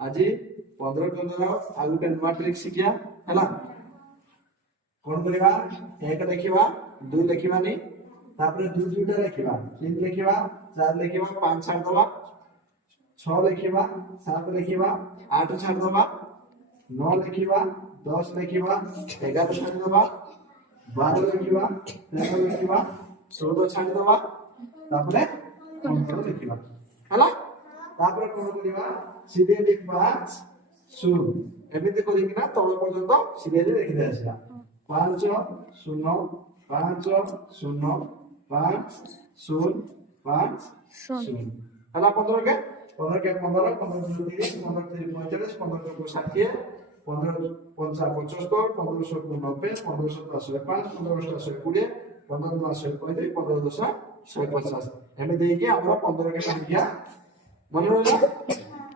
आज 15 टन आ गोटे नुआ ट्रिक शिखिया है कौन करवा 1 लिखा 2 लिखवानी दुई दुईटा लिखा 3 लिखा 4 लिखा 5 छाड़दवा 6 लिखा 7 लिखा 8 छाड़दवा 9 लिखा 10 लिखा 11 छाड़दवा 12 लिखा 13 लिखा 16 छाड़दवा 15 लिखा है तापर कोन करबा सीधे लिखबा शुरू एमिति करिकिना तळ पर्यंत सीधे लिखि देसिला 5 0 5 0 5 0 5 0 हला 15 के 15 15 30 15 45 15 को 60 15 55 75 15 को 90 15 105 15 120 15 135 15 150 एमिति कि हमरा 15 के संख्या मन